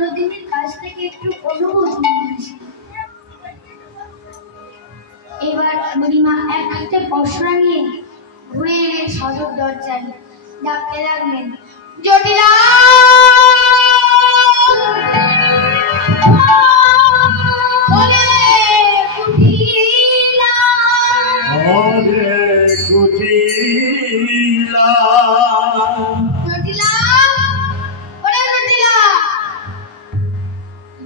নন্দিনীর কাছ থেকে একটু অনুভূতি নিয়েছি। এবার বুড়িমা এক হাতে পশরা নিয়ে ঘুরে এলেন সদর দরজায়, ডাকতে লাগলেন, জটিলা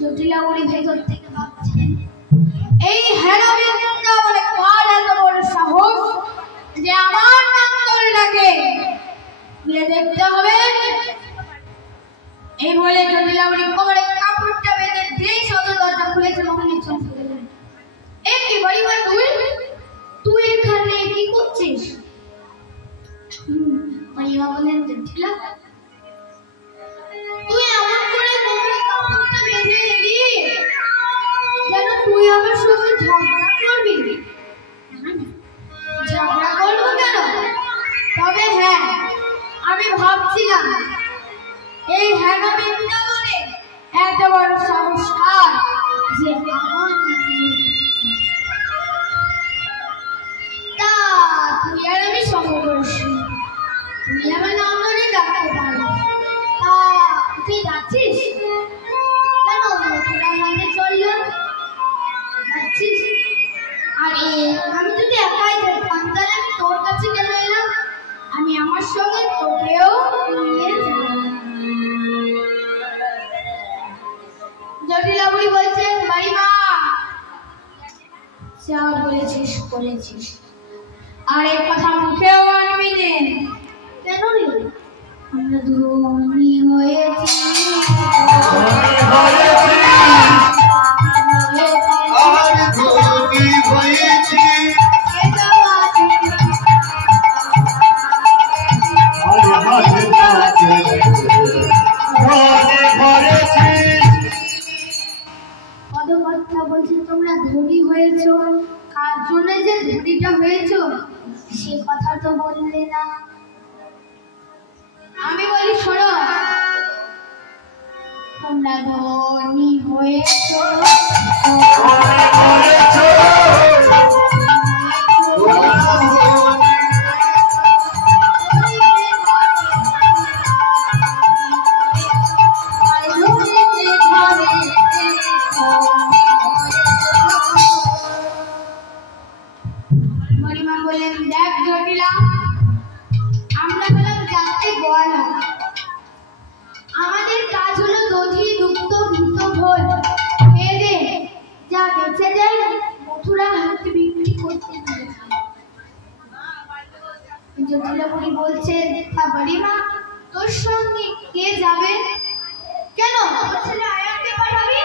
জটিলা বুড়ি ভেতর থেকে ভাবছেন, এই হেরামের মুন্ডা বলে কার এত বড় সাহস যে আমার নাম ধরে ডাকে, গিয়ে দেখতে হবে। এই বলে জটিলা বুড়ি কোমরে কাপড়টা বেঁধে যেই সদর দরজা খুলেছে অমনি চমকে গেলেন। এই কি বুড়িমা, তুই এখানে কি করছিস? বুড়িমা বললেন, জটিলা তুই আমার করে কোমরে কাপড়টা বেঁধে এলি যেন তুই আমার সঙ্গে ঝগড়া করবি। ঝগড়া করবো কেন? তবে হ্যাঁ, আমি ভাবছিলাম এই হ্যানা বৃন্দাবনে এত বড় সাহস কার যে আমার তা তুই আর আমি সমদর্শী, তুই আমার নাম ধরে ডাকতে পারিস। তা তুই যাচ্ছিস কেন? মথুরার হাতে চললো যাচ্ছিস? আরে আমি যদি একাই যেতাম তাহলে আমি তোর কাছে কেন এলাম? আমি আমার সঙ্গে তোকেও নিয়ে যাব। জটিলা বুড়ি বলছেন, বুড়িমা যা বলেছিস করেছিস, আর এই কথা মুখেও আনবি না। কেন রে? আমরা ধনী হয়েছি, বলছেন তোমরা ধনী হয়েছ, কার জন্য যে ধনীটা হয়েছ সে কথা তো বললে না। আমি বলি শোনো, তোমরা ধনী হয়েছ আমাদের কাজ হলো দধি দুগ্ধ ঘৃত ভোজ খেয়ে যা বেঁচে যায় মথুরা হাতে বিক্রি করতে দিয়ে। জটিলা বুড়ি বলছেন, তা বুড়িমা তোর সঙ্গে কে যাবে? কেন ছেলে আয়ানকে পাঠাবি?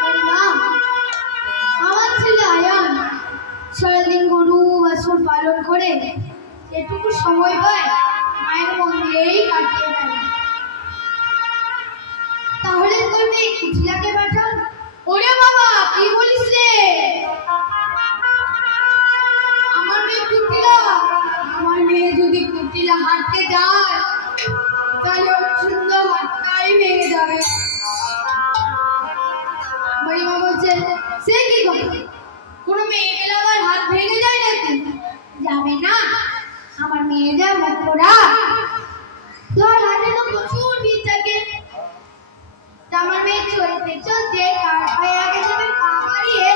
বুড়িমা আমার ছেলে আয়ান সারাদিন গরু বাছুর পালন করে যেটুকু সময় পায় মায়ের মন্দিরেই কাটিয়ে ফেলে। তাহলে তোর মেয়ে কুটিলাকে পাঠান। ওরে বাবা কি বলিস রে? আমার মেয়ে কুটিলা? আমার মেয়ে যদি কুটিলা হাঁটতে যায় তাহলে ওর সুন্দর হাতটাই ভেঙে যাবে। বুড়িমা বলছে, সে কি কথা? কোনো মেয়ে গেলে আমার হাত ভেঙে যায় নাকি? যাবে না, আমার মেয়ে যা মথুরা, তোর হাতে তো প্রচুর ভিড় থাকে। আমার মেয়ে চলতে চলতে কার পায়ে আগে যাবে, পা মারিয়ে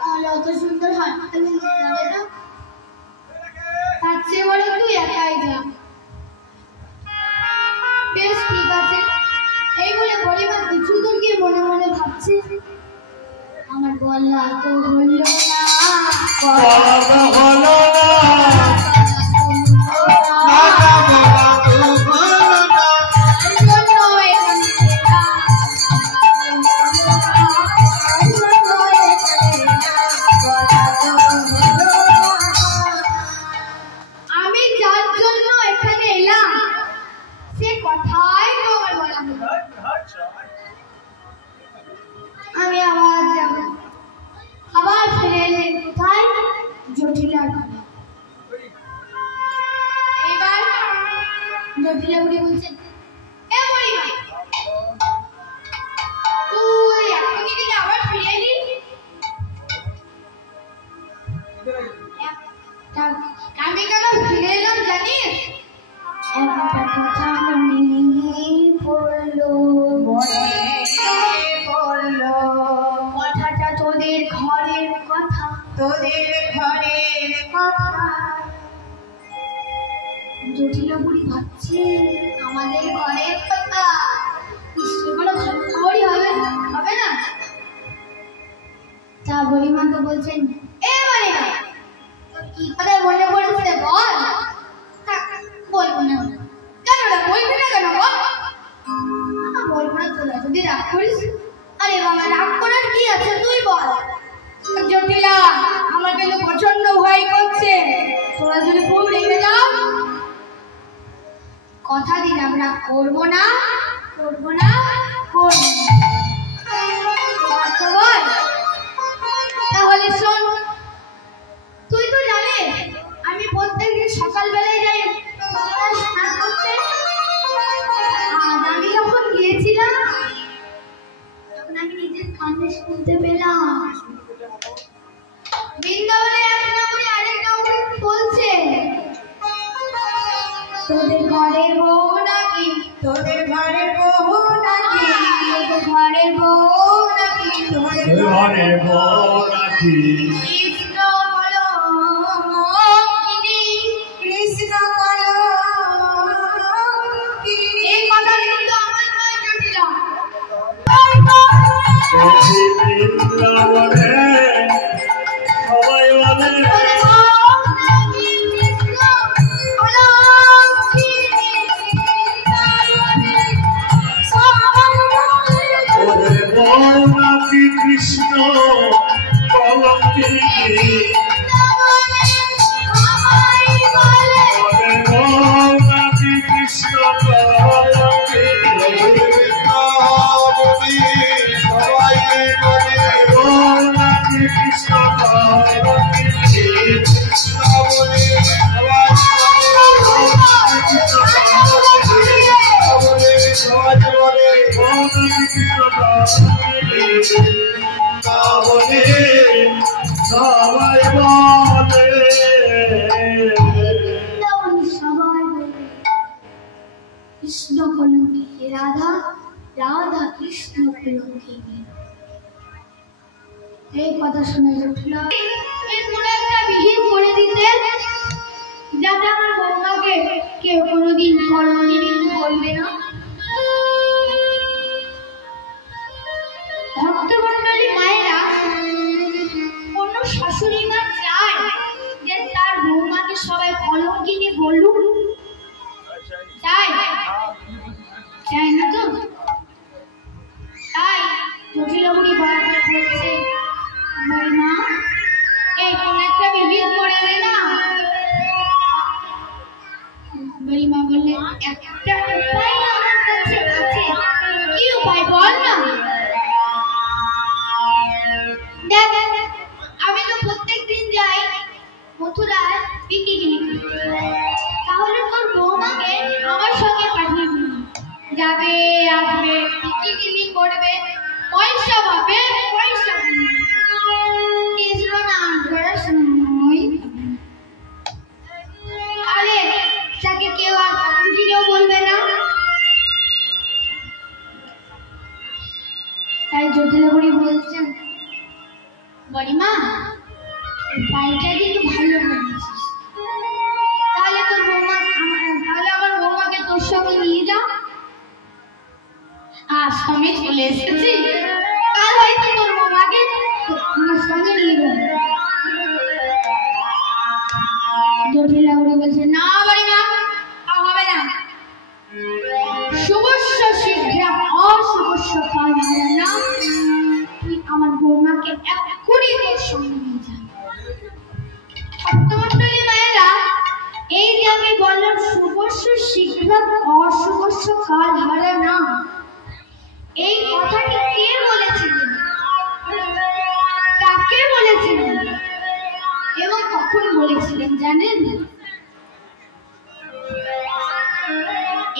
তাহলে অত সুন্দর হাতটা ভেঙে যাবে না? তার চেয়ে বলে তুই একাই যা। বেশ ঠিক আছে, এই বলে বুড়িমা কিছু দূর গিয়ে মনে মনে ভাবছে, আমার বলা তো হলো না, আমি যার জন্য এখানে এলাম সে কথাই তো আমার বলা হলো। আমি আবার যাব, আবার ফিরে এলেন কোথায়? জটিলার জটিলা বুড়ি বলছেন, এ বুড়িমা, তুই এখনই দিকে আবার ফিরে এলি? আমি কেন ফিরে এলাম জানিস? একটা কথা মনে পড়লো, কথাটা তোদের ঘরের কথা, তোদের ঘরের কথা। জটিলা বুড়ি ভাবছে আমাদের ঘরের কথা, কোনো ভালো খবরই হবে না। তা বুড়িমাকে বলছেন, এ বুড়িমা, কি কথা মনে পড়েছে বল? বলবো না। কেন রে, বলবি না কেন? বলবো না, তোরা যদি রাগ করিস। আরে বাবা, রাগ করার কি আছে, তুই বল। জটিলা, আমার কিন্তু প্রচন্ড ভয় করছে, তোরা যদি খুব রেগে যাও। কথা দিলাম রাগ করবো না, করবো না, করবো না। বল তাহলে শোন, তুই তো জানিস আমি প্রত্যেকদিন সকালবেলায় যাই স্নান করতে। আজ আমি যখন গিয়েছিলাম তখন আমি নিজের কানে শুনতে পেলাম বৃন্দাবনে এক নগরী আরেক নগরী বলছে, তোদের ঘরের বউ নাকি, তোদের ঘরের বউ নাকি, তোদের ঘরের বউ নাকি, তোদের ঘরের বউ নাকি, কৃষ্ণ বলো কৃষ্ণ বলো। এই কথা কিন্তু আমার নয় জটিলা, সবাই বলে কৃষ্ণ কৃষ্ণ কলঙ্কি রাধা, রাধা কৃষ্ণ কলঙ্কি। এই কথা শুনে জটিলা এর কোনো একটা বিহিত করে দিতে, যাতে আমার বৌমাকে কেউ কোনোদিন কলঙ্কিনী বলবে না। ভক্তমণ্ডলী মায়েরা, কোন শাশুড়ি মা চায় যে তার বৌমাকে সবাই কলঙ্কিনী বলুক? চায় না তো? তাই জটিলা বুড়ি বারবার বলছে, মা এই কোন একটা বিহিত করে দে না। বুড়িমা বললেন, একটা উপায় আমার কাছে আছে। কি উপায় বল না? দেখ, আমি তো প্রত্যেকদিন যাই মথুরায় বিক্রি কিনে, তাহলে তোর বৌমাকে আমার সঙ্গে পাঠিয়ে দিবি, যাবে আসবে বিক্রি কিনি করবে, পয়সা পাবে, পয়সা কৃষ্ণ নাম করে শুনই। আরে তাকে কেউ আর কলঙ্কিনীও বলবে না। তাই জটিলা বুড়ি বলছেন, বুড়িমা উপায়টা কিন্তু ভালো বলেছিস, তাহলে তোর বৌমা, তাহলে আমার বৌমাকে তোর সঙ্গে নিয়ে যা। আজ আমি চলে এসেছি, কাল হয়তো তোর বৌমাকে আমার সঙ্গে নিয়ে যাবে। জটিলা বুড়ি বলছে, না বুড়িমা, হবে না। শুভস্য শীঘ্র অশুভস্য কাল হারা না, তুই আমার বৌমাকে এক্ষুনি তোর সঙ্গে নিয়ে যা। ভক্তমণ্ডলী মায়েরা, এই যে আমি বললাম শুভস্য শীঘ্র অশুভস্য কাল হারা না, এই কথাটি কে বলেছিলেন, কাকে বলেছিলেন এবং কখন বলেছিলেন জানেন?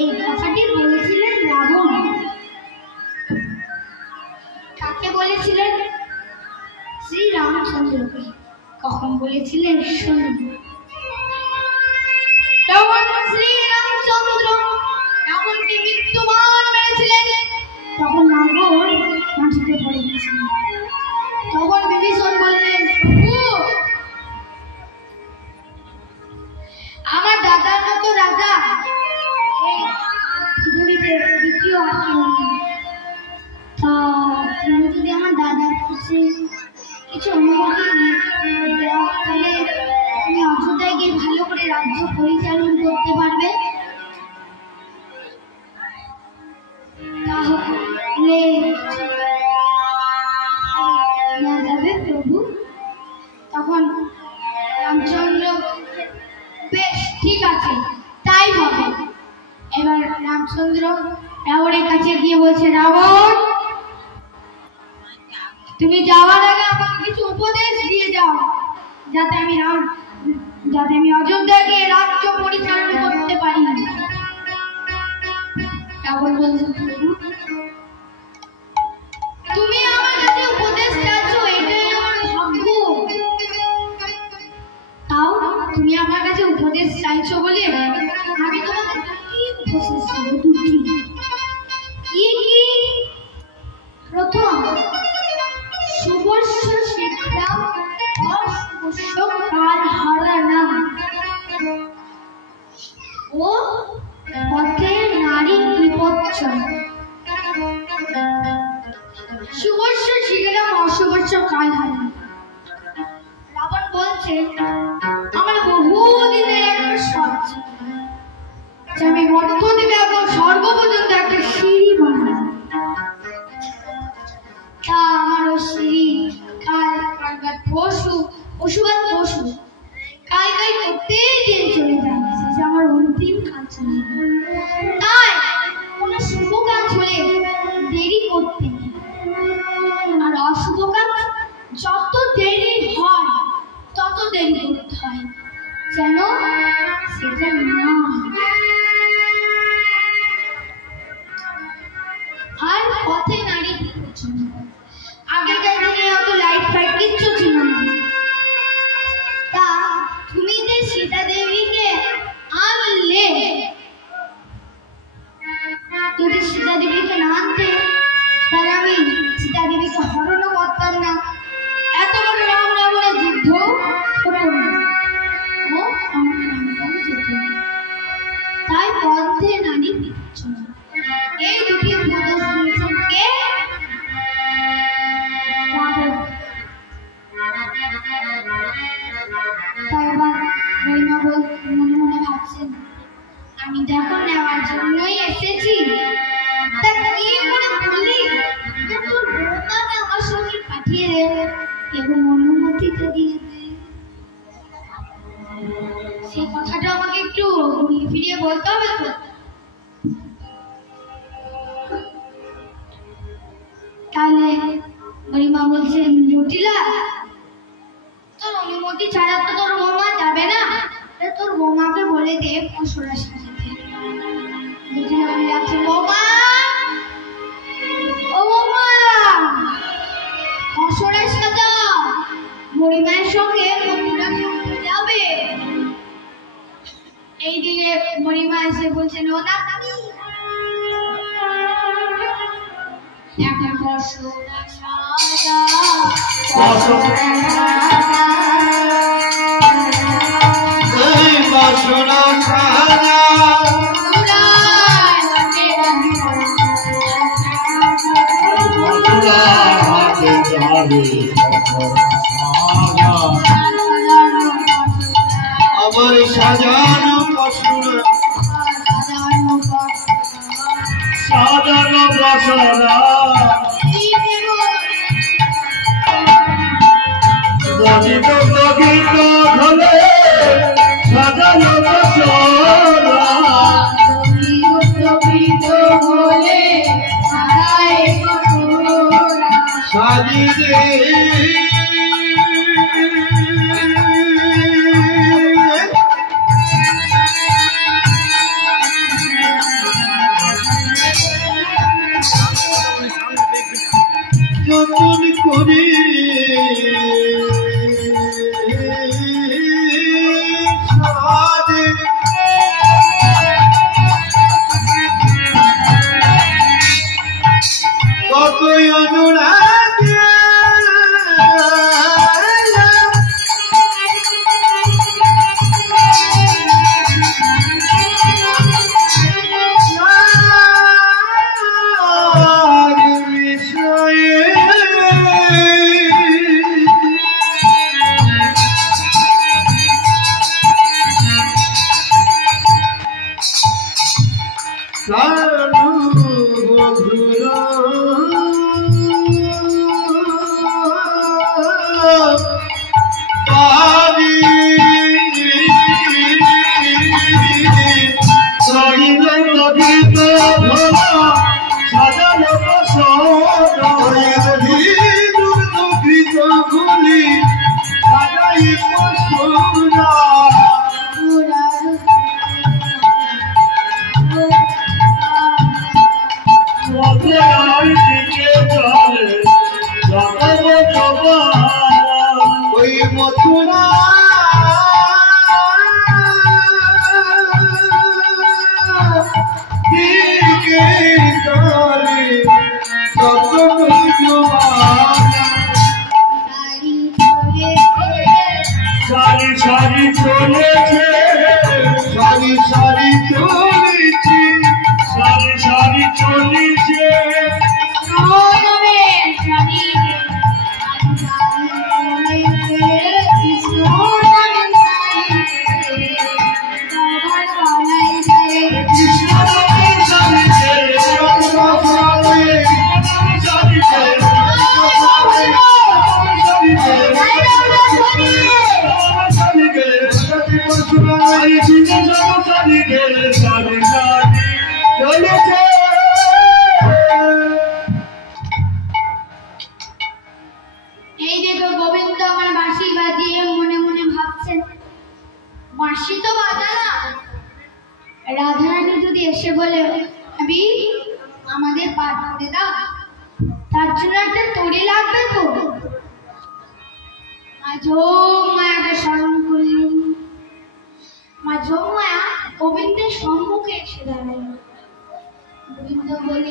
এই কথাটি বলেছিলেন রাবণ। কাকে বলেছিলেন? শ্রী রামচন্দ্রকে। কখন বলেছিলেন শুনুন। তখন শ্রী রামচন্দ্র রাবণকে মৃত্যুবাণ মেরেছিলেন। তখন রাবণ মাটিতে পড়ে গেছিলেন। তখন বিভীষণ বললেন, আমার দাদার মতো রাজা এই পৃথিবীতে দ্বিতীয় আর কেউ নেই। তা তুমি যদি আমার দাদার কাছে কিছু অনুমতি দেওয়া, তাহলে তুমি অযোধ্যায় গিয়ে ভালো করে রাজ্য পরিচালনা করতে পারবে। তাহলে যাবে প্রভু। তখন রামচন্দ্র, বেশ ঠিক আছে, তাই হবে। এবার রামচন্দ্র রাবণের কাছে গিয়ে বলছে, রাবণ, তুমি যাওয়ার আগে আমাকে কিছু উপদেশ দিয়ে যাও, যাতে আমি অযোধ্যা গিয়ে রাজ্য পরিচালনা করতে পারি। রাবণ বলছে, প্রভু, তুমি আমার কাছে উপদেশ চাচ্ছ, এটাই আমার ভাগ্য। তাও তুমি আমার কাছে উপদেশ চাইছো বলে আমি তোমাকে কি উপদেশ দেব? কি কি? প্রথম, শুভস্য শীঘ্রম অশুভস্য কালহারাণম ও পথে নারী বিপজ্জনক। শুভস্য শীঘ্রম অশুভস্য কালহারাণম। রাবণ বলছে, আমার বহুদিনের একটা শখ ছিল যে আমি মধ্য থেকে একদম স্বর্গ পর্যন্ত একটা সিঁড়ি বানাবো। তা আমার ওই সিঁড়ি কালকার পশু কাল করতেই দিন চলে যায়, শেষে আমার অন্তিম কাজ চলে যায়। তাই কোনো শুভ কাজ হলে দেরি করতে নেই, আর অশুভ কাজ যত দেরি হয় তত দেরি করতে হয়, যেন সেটা না। আর পথে নারী বিপজ্জনক। আগেকার দিনে অত লাইট ফাইট কিচ্ছু ছিল না। তা তুমি যে সীতা দেবীকে আনলে, যদি সীতা দেবীকে না আনতে, তাহলে আমি সীতা দেবীকে হরণও করতাম না, এত বড় রাম রাবণের যুদ্ধ হতো না, ও আমার রামরাম যেত না। তাই পথে নারী বিপজ্জনক। এই দুটি উপদেশ দিয়েছেন কে? মনে মনে ভাবছেন, আমি যখন নেওয়ার জন্যই এসেছি, তা কি করে বলি তোর বৌমাকে আমার সঙ্গে পাঠিয়ে দে এবং অনুমতিটা দিয়ে দে। সেই কথাটা আমাকে একটু ঘুরিয়ে ফিরিয়ে বলতে হবে তো। তাহলে গরিমা বলছেন, জটিলা, তোর অনুমতি ছাড়া তো তোর বৌমা যাবে না, তোর বৌমাকে বলে দে পশুরা সাজাতে। জটিলা বলে যাচ্ছে, বৌমা, ও বৌমা, পশুরা সাজা, গরিমায়ের সঙ্গে মথুরা যাবে। এই দিকে গরিমা এসে বলছেন, ও না একটা পশুরা সাজা, আমার সাজানো পশুরা সাজানো বসরা গণিত গণিত ঘরে সাজানো বসরা সাজিয়ে কারু মধুর পানি সহিল গীত ভোলা সাজানো গীত গুলি সাজাই পশুরা ওই মথুরা সারি সারি চলেছে সারি সারি চলেছি সারি সারি চলেছে এই দেখো গোবিন্দ আমার বাঁশি বাজিয়ে মনে মনে ভাবছেন, বাঁশি তো বাজা না, রাধারানী যদি এসে বলে আমি আমাদের পাঠাতে দাও, তার জন্য একটা তরি লাগবে তো। মা যোগমায়াকে স্মরণ করলেন। মা যোগমায়া গোবিন্দের সম্মুখে এসে দাঁড়ালেন। গোবিন্দ বলে